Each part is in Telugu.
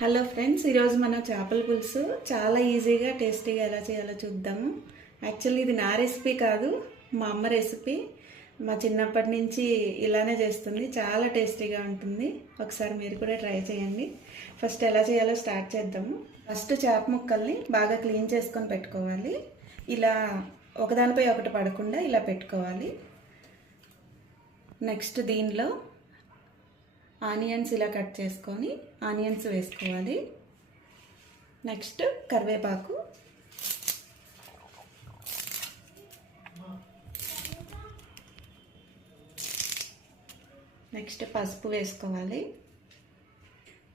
హలో ఫ్రెండ్స్ ఈరోజు మనం చేపల పులుసు చాలా ఈజీగా టేస్టీగా ఎలా చేయాలో చూద్దాము. యాక్చువల్లీ ఇది నా రెసిపీ కాదు మా అమ్మ రెసిపీ. మా చిన్నప్పటి నుంచి ఇలానే చేస్తుంది చాలా టేస్టీగా ఉంటుంది. ఒకసారి మీరు కూడా ట్రై చేయండి. ఫస్ట్ ఎలా చేయాలో స్టార్ట్ చేద్దాము. ఫస్ట్ చేప ముక్కల్ని బాగా క్లీన్ చేసుకొని పెట్టుకోవాలి. ఇలా ఒకదానిపై ఒకటి పడకుండా ఇలా పెట్టుకోవాలి. నెక్స్ట్ దీనిలో ఆనియన్స్ ఇలా కట్ చేసుకొని ఆనియన్స్ వేసుకోవాలి. నెక్స్ట్ కరివేపాకు. నెక్స్ట్ పసుపు వేసుకోవాలి.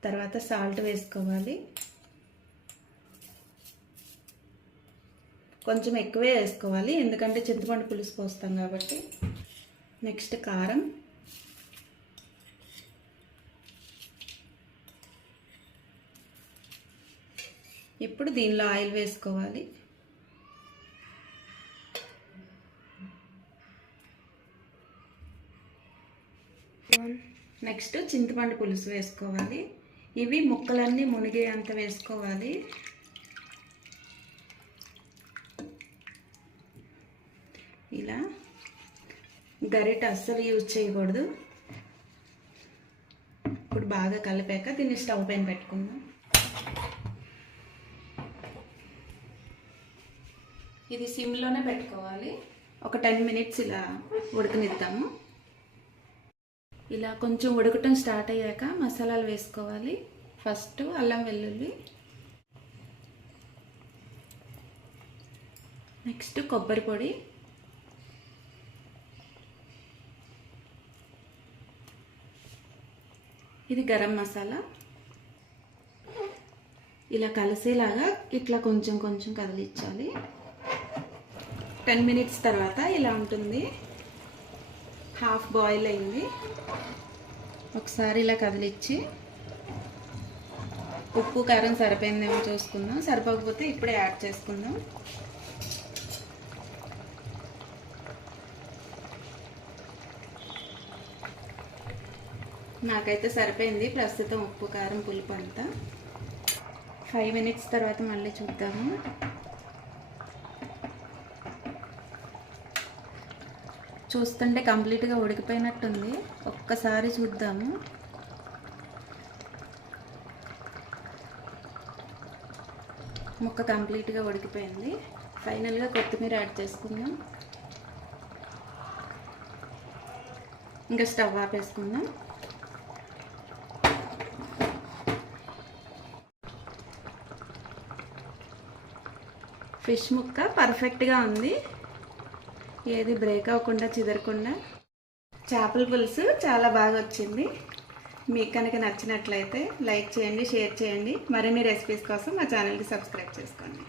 తర్వాత సాల్ట్ వేసుకోవాలి. కొంచెం ఎక్కువే వేసుకోవాలి ఎందుకంటే చింతపండు పులుసు పోస్తాం కాబట్టి. నెక్స్ట్ కారం. ఇప్పుడు దీనిలో ఆయిల్ వేసుకోవాలి. నెక్స్ట్ చింతపండు పులుసు వేసుకోవాలి. ఇవి ముక్కలన్నీ మునిగే అంత వేసుకోవాలి. ఇలా గరిట అస్సలు యూజ్ చేయకూడదు. ఇప్పుడు బాగా కలిపాక దీన్ని స్టవ్ పైన పెట్టుకుందాం. ఇది సిమ్లోనే పెట్టుకోవాలి. ఒక టెన్ మినిట్స్ ఇలా ఉడకనిద్దాము. ఇలా కొంచెం ఉడకటం స్టార్ట్ అయ్యాక మసాలాలు వేసుకోవాలి. ఫస్ట్ అల్లం వెల్లుల్లి. నెక్స్ట్ కొబ్బరి పొడి. ఇది గరం మసాలా. ఇలా కలిసేలాగా ఇట్లా కొంచెం కొంచెం కదిలించాలి. టెన్ మినిట్స్ తర్వాత ఇలా ఉంటుంది. హాఫ్ బాయిల్ అయింది. ఒకసారి ఇలా కదిలిచ్చి ఉప్పు కారం సరిపోయిందేమో చూసుకుందాం. సరిపోకపోతే ఇప్పుడే యాడ్ చేసుకుందాం. నాకైతే సరిపోయింది. ప్రస్తుతం ఉప్పు కారం పులుపు అంతా. ఫైవ్ మినిట్స్ తర్వాత మళ్ళీ చూద్దాము. చూస్తుంటే కంప్లీట్గా ఉడికిపోయినట్టుంది. ఒక్కసారి చూద్దాము. ముక్క కంప్లీట్గా ఉడికిపోయింది. ఫైనల్గా కొత్తిమీర యాడ్ చేసుకుందాం. ఇంకా స్టవ్ ఆపేసుకుందాం. ఫిష్ ముక్క పర్ఫెక్ట్గా ఉంది. ఏది బ్రేక్ అవ్వకుండా చిదరకుండా చేపల పులుసు చాలా బాగా వచ్చింది. మీకు కనుక నచ్చినట్లయితే లైక్ చేయండి షేర్ చేయండి. మరిన్ని రెసిపీస్ కోసం మా ఛానల్కి సబ్స్క్రైబ్ చేసుకోండి.